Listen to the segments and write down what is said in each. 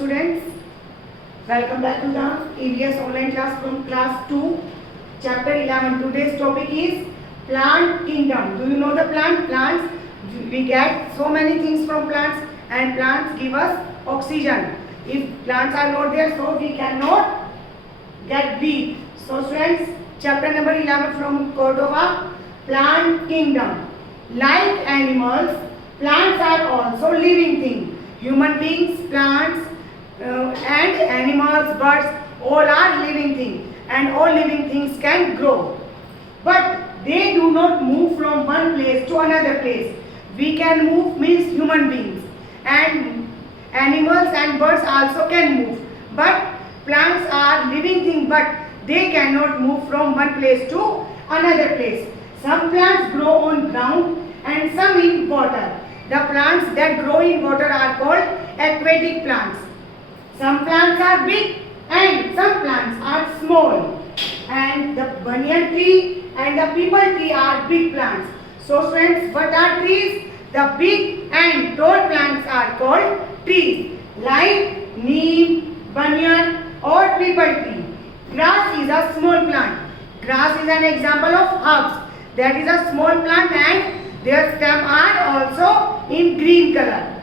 students, welcome back to the EVS online class from class 2, chapter 11. Today's topic is plant kingdom. Do you know the plant? Plants, we get so many things from plants, and plants give us oxygen. If plants are not there, so we cannot get breathe. So students, chapter number 11 from Cordova, plant kingdom. Like animals, plants are also living things. Human beings, plants, and animals, birds, all are living things, and all living things can grow. But they do not move from one place to another place. We can move means human beings, and animals and birds also can move. But plants are living things, but they cannot move from one place to another place. Some plants grow on ground and some in water. The plants that grow in water are called aquatic plants. Some plants are big and some plants are small. And the banyan tree and the peepal tree are big plants. So friends, what are trees? The big and tall plants are called trees, like neem, banyan or peepal tree. Grass is a small plant. Grass is an example of herbs. That is a small plant and their stems are also in green color.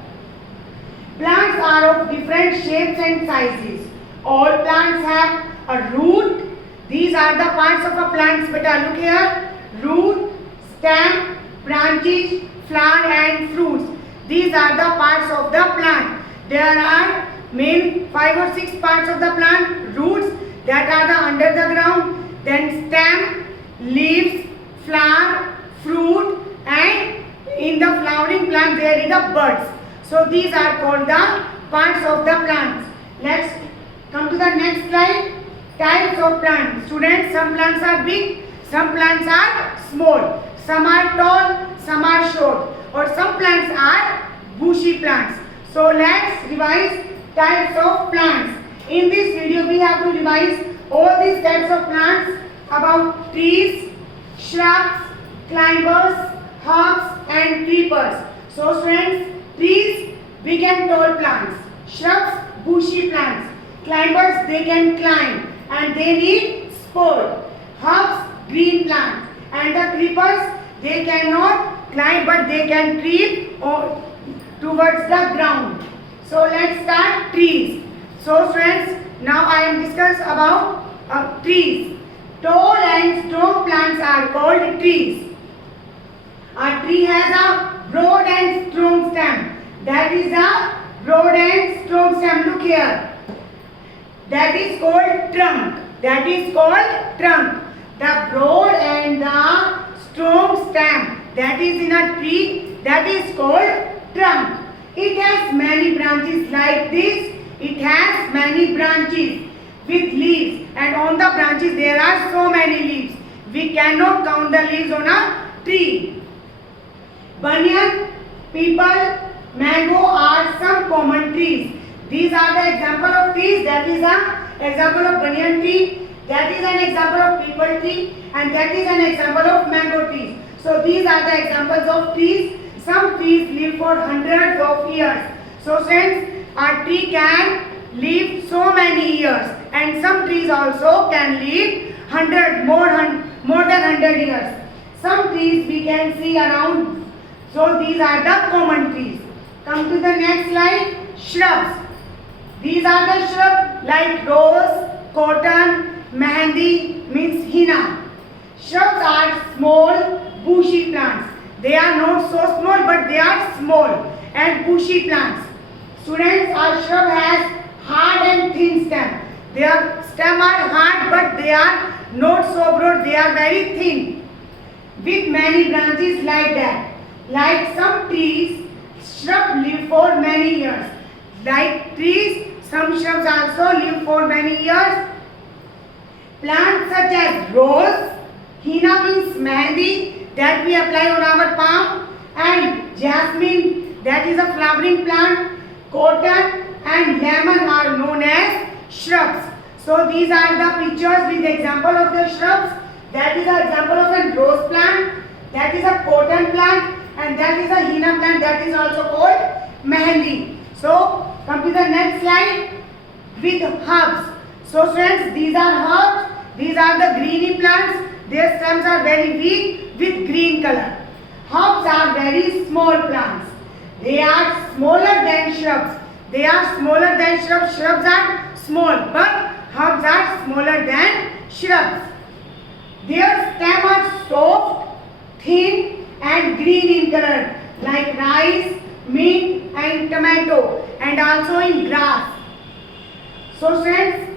Plants are of different shapes and sizes. All plants have a root. These are the parts of a plant. Beta, look here. Root, stem, branches, flower and fruits. These are the parts of the plant. There are main 5 or 6 parts of the plant. Roots, that are the under the ground. Then stem, leaves, flower, fruit, and in the flowering plant there is a buds. So these are called the parts of the plants. Let's come to the next slide. Types of plants. Students, some plants are big, some plants are small, some are tall, some are short, or some plants are bushy plants. So let's revise types of plants. In this video we have to revise all these types of plants about trees, shrubs, climbers, herbs and creepers. So friends, trees, big and tall plants. Shrubs, bushy plants. Climbers, they can climb and they need support. Herbs, green plants. And the creepers, they cannot climb but they can creep towards the ground. So let's start trees. So friends, now I am discuss about trees. Tall and strong plants are called trees. A tree has a broad and strong stem. That is a broad and strong stem. Look here. That is called trunk. That is called trunk. The broad and the strong stem that is in a tree, that is called trunk. It has many branches like this. It has many branches with leaves, and on the branches there are so many leaves. We cannot count the leaves on a tree. Banyan, peepal, mango are some common trees. These are the example of trees. That is an example of banyan tree. That is an example of peepal tree, and that is an example of mango trees. So these are the examples of trees. Some trees live for hundreds of years. So friends, a tree can live so many years, and some trees also can live more than 100 years. Some trees we can see around. So these are the common trees. Come to the next slide. Shrubs. These are the shrubs like rose, cotton, mehendi means henna. Shrubs are small, bushy plants. They are not so small but they are small and bushy plants. Students, our shrub has hard and thin stem. Their stem are hard but they are not so broad. They are very thin with many branches like that. Like some trees, shrubs live for many years. Like trees, some shrubs also live for many years. Plants such as rose, henna means mehendi that we apply on our palm, and jasmine, that is a flowering plant, cotton and lemon are known as shrubs. So these are the pictures with example of the shrubs. That is an example of a rose plant, that is a cotton plant, and that is a henna plant that is also called mehendi. So Come to the next slide with herbs. So friends, these are herbs. These are the greeny plants. Their stems are very weak with green color. Herbs are very small plants. They are smaller than shrubs. They are smaller than shrubs. Shrubs are small, but herbs are smaller than shrubs. Their stems are soft, thin and green in color, like rice, mint and tomato, and also in grass. So friends,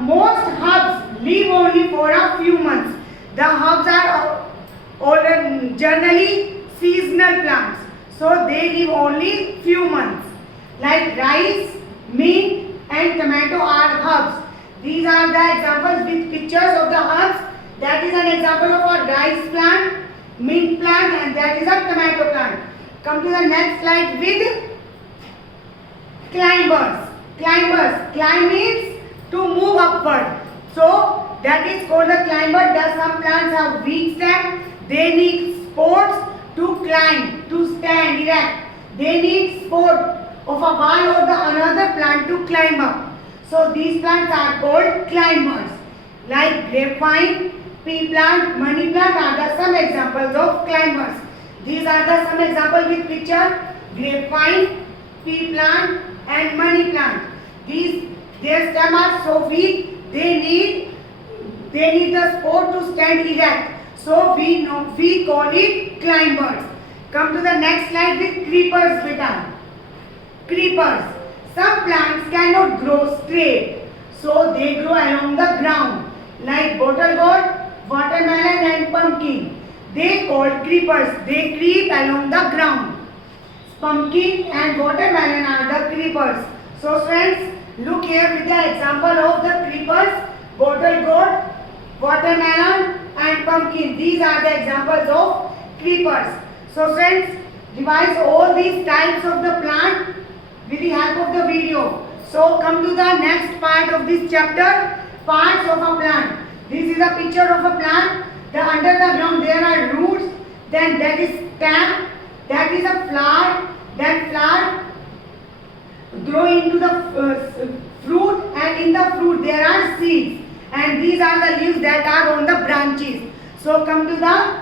most herbs live only for a few months. The herbs are generally seasonal plants, so they live only few months. Like rice, mint and tomato are herbs. These are the examples with pictures of the herbs. That is an example of a rice plant, mint plant, and that is a tomato plant. Come to the next slide with climbers. Climbers. Climb means to move upward. So that is called a climber. Some plants have weak stem. They need supports to climb, to stand erect. They need support of a one or the another plant to climb up. So these plants are called climbers. Like grapevine, pea plant, money plant are the some examples of climbers. These are the some examples with picture: grapevine, pea plant and money plant. Their stems are so weak, they need the support to stand erect. So we call it climbers. Come to the next slide with creepers, beta. Creepers. Some plants cannot grow straight, so they grow along the ground, like bottle gourd, watermelon and pumpkin. They called creepers. They creep along the ground. Pumpkin and watermelon are the creepers. So friends, look here with the example of the creepers, bottle gourd, watermelon and pumpkin. These are the examples of creepers. So friends, revise all these types of the plant with the help of the video. So come to the next part of this chapter, parts of a plant. This is a picture of a plant. Under the ground there are roots, then that is stem, that is a flower, then flower grow into the fruit, and in the fruit there are seeds, and these are the leaves that are on the branches. So come to the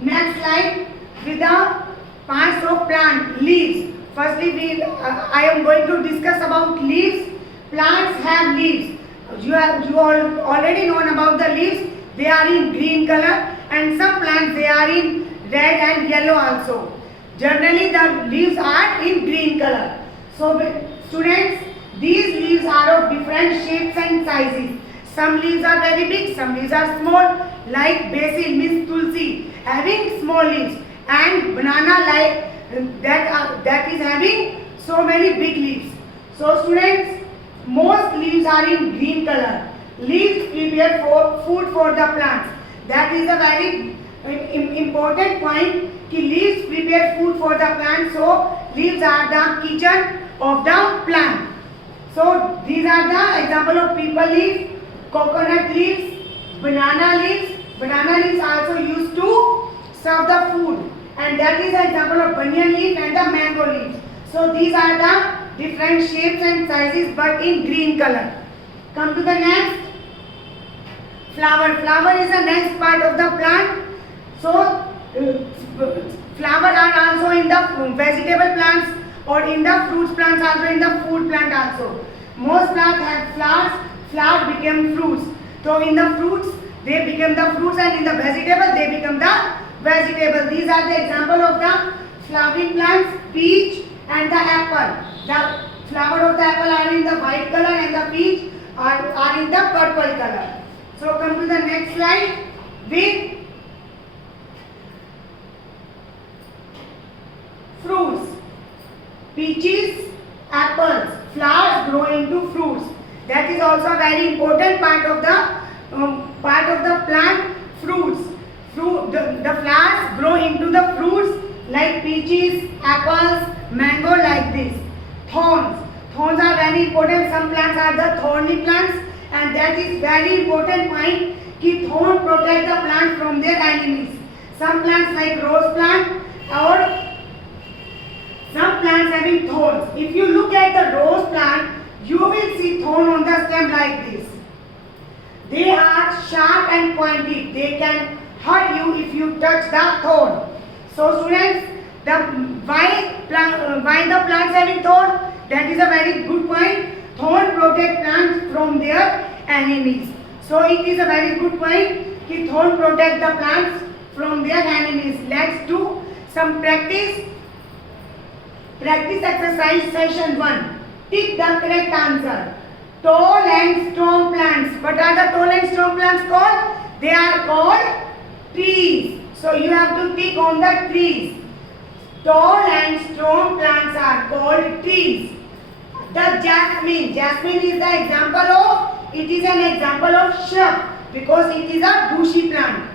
next slide with the parts of plant. Leaves. Firstly, I am going to discuss about leaves. Plants have leaves. You all already known about the leaves. They are in green color, and some plants they are in red and yellow also. Generally the leaves are in green color. So students, these leaves are of different shapes and sizes. Some leaves are very big, some leaves are small, like basil means tulsi, having small leaves, and banana like that is having so many big leaves. So students, most leaves are in green color. Leaves prepare for food for the plants. That is a very important point. Leaves prepare food for the plant. So leaves are the kitchen of the plant. So these are the example of people leaf, coconut leaves, banana leaves. Banana leaves also used to serve the food, and that is an example of banyan leaf and the mango leaves. So these are the different shapes and sizes, but in green color. Come to the next. Flower. Flower is the next part of the plant. So flower are also in the vegetable plants, or in the fruits plants also, in the food plant also. Most plants have flowers. Flowers become fruits. So in the fruits they become the fruits, and in the vegetable they become the vegetable. These are the example of the flowering plants: peach and the apple. The flower of the apple are in the white color, and the peach are in the purple color. So come to the next slide with fruits. Peaches, apples, flowers grow into fruits. That is also a very important part of the plant. Fruits. The flowers grow into the fruits like peaches, apples, mango, like this. Thorns. Thorns are very important. Some plants are the thorny plants, and that is very important point. Thorns protect the plant from their enemies. Some plants like rose plant or some plants having thorns. If you look at the rose plant, you will see thorn on the stem like this. They are sharp and pointed. They can hurt you if you touch the thorn. So students, why the plants having thorn? That is a very good point. Thorn protect plants from their enemies. So it is a very good point कि thorn protect the plants from their enemies. Let's do some practice. Practice exercise session 1. Tick the correct answer. Tall and strong plants. What are the tall and strong plants called? They are called trees. So you have to tick on the trees. Tall and strong plants are called trees. The jasmine. Jasmine is the example of, it is an example of shrub because it is a bushy plant.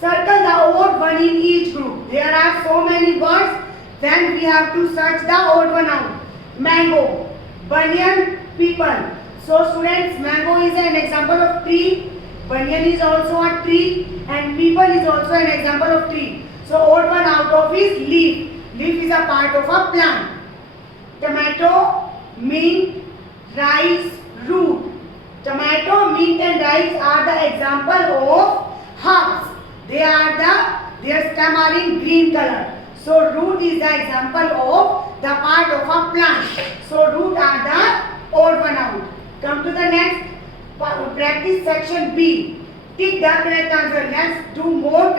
Circle the odd one in each group. There are so many words, then we have to search the odd one out. Mango, banyan, people. So students, mango is an example of tree, banyan is also a tree, and people is also an example of tree. So odd one out of is leaf. Leaf is a part of a plant. Tomato, mint, rice, root. Tomato, mint and rice are the example of herbs. Their stem are in green color. So root is the example of the part of a plant. So root are the odd one out. Come to the next practice section B. Tick the correct answer. Let's do more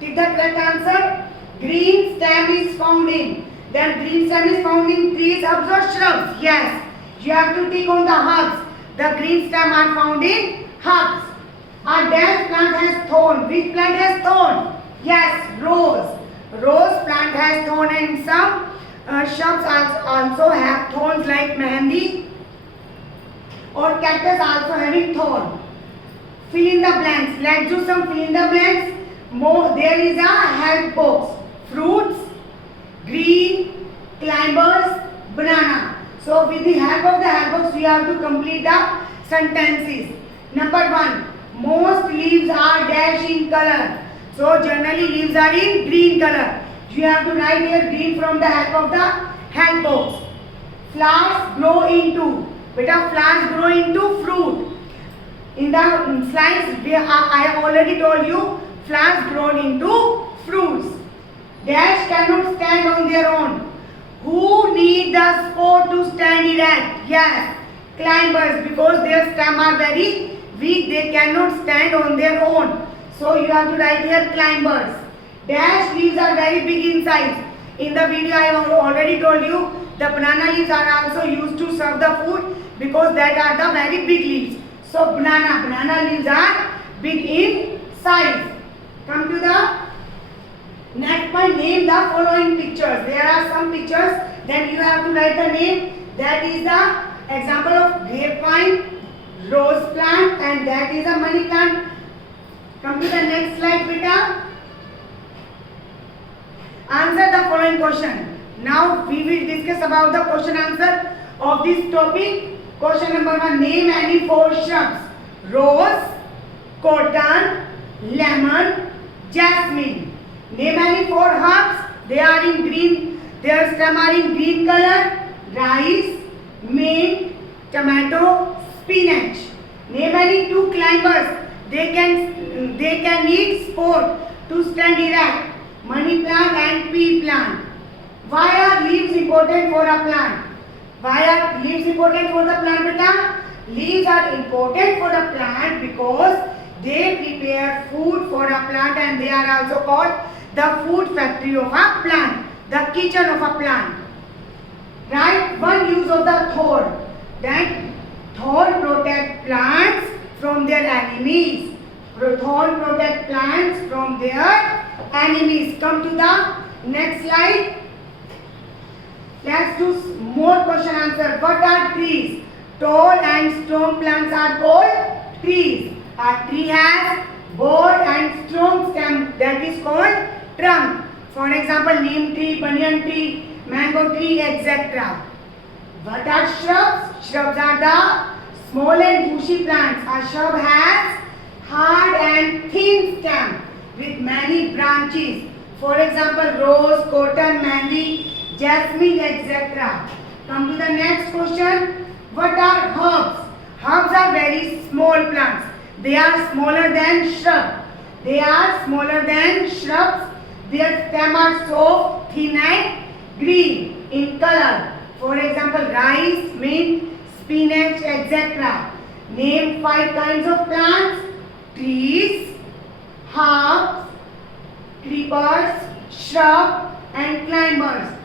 tick the correct answer. Green stem is found in. Then green stem is found in trees, herbs or shrubs. Yes. You have to tick on the herbs. The green stem are found in herbs. A dash plant has thorn. Which plant has thorn? Yes, rose. Rose plant has thorn and some shrubs also have thorns like mehendi or cactus also having thorn. Fill in the blanks. Let's do some fill in the blanks. There is a help box. Fruits, green, climbers, banana. So with the help of the help box, we have to complete the sentences. Number 1. Most leaves are dash in color. So generally leaves are in green color. You have to write here green from the help of the help box. Flowers grow into. Beta, flowers grow into fruit. In the slides, I have already told you flowers grow into fruits. Dash cannot stand on their own. Who need the support to stand erect? Yes, climbers, because their stem are very weak, they cannot stand on their own. So you have to write here climbers. Dash leaves are very big in size. In the video I have already told you the banana leaves are also used to serve the food because that are the very big leaves. So banana leaves are big in size. Come to the next point. Name the following pictures. There are some pictures, then you have to write the name. That is the example of grapevine, rose plant, and that is a money plant. Come to the next slide, beta. Answer the following question. Now we will discuss about the question answer of this topic. Question number 1. Name any 4 shrubs. Rose, cotton, lemon, jasmine. Name any 4 herbs. They are in green. Their stem are in green color. Rice, mint, tomato, spinach. Name any 2 climbers. They can need support to stand erect. Money plant and pea plant. Why are leaves important for a plant? Why are leaves important for the plant, beta? Leaves are important for the plant because they prepare food for a plant and they are also called the food factory of a plant, the kitchen of a plant. Right? One use of the thorn. That thorn protect plants from their enemies. Thorn protect plants from their enemies. Come to the next slide. Let's do more question answer. What are trees? Tall and strong plants are called trees. A tree has broad and strong stem, that is called trunk. For example, neem tree, banyan tree, mango tree, etc. What are shrubs? Shrubs are the small and bushy plants. A shrub has hard and thin stem with many branches. For example, rose, cotton, mehendi, jasmine, etc. Come to the next question. What are herbs? Herbs are very small plants. They are smaller than shrubs. They are smaller than shrubs. Their stems are soft, thin and green in color. For example, rice, mint, spinach, etc. Name 5 kinds of plants. Trees, herbs, creepers, shrub and climbers.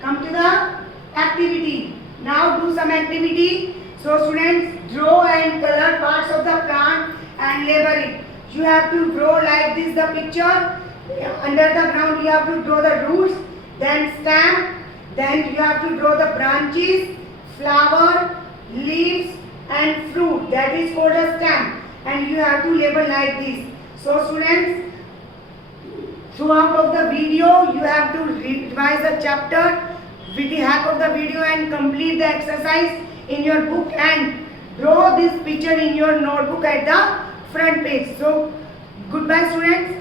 Come to the activity. Now do some activity. So students, draw and color parts of the plant and label it. You have to draw like this the picture. Under the ground you have to draw the roots, then stem, then you have to draw the branches, flower, leaves and fruit. That is called a stem. And you have to label like this. So students, throughout of the video you have to revise the chapter with the help of the video and complete the exercise in your book and draw this picture in your notebook at the front page. So goodbye students.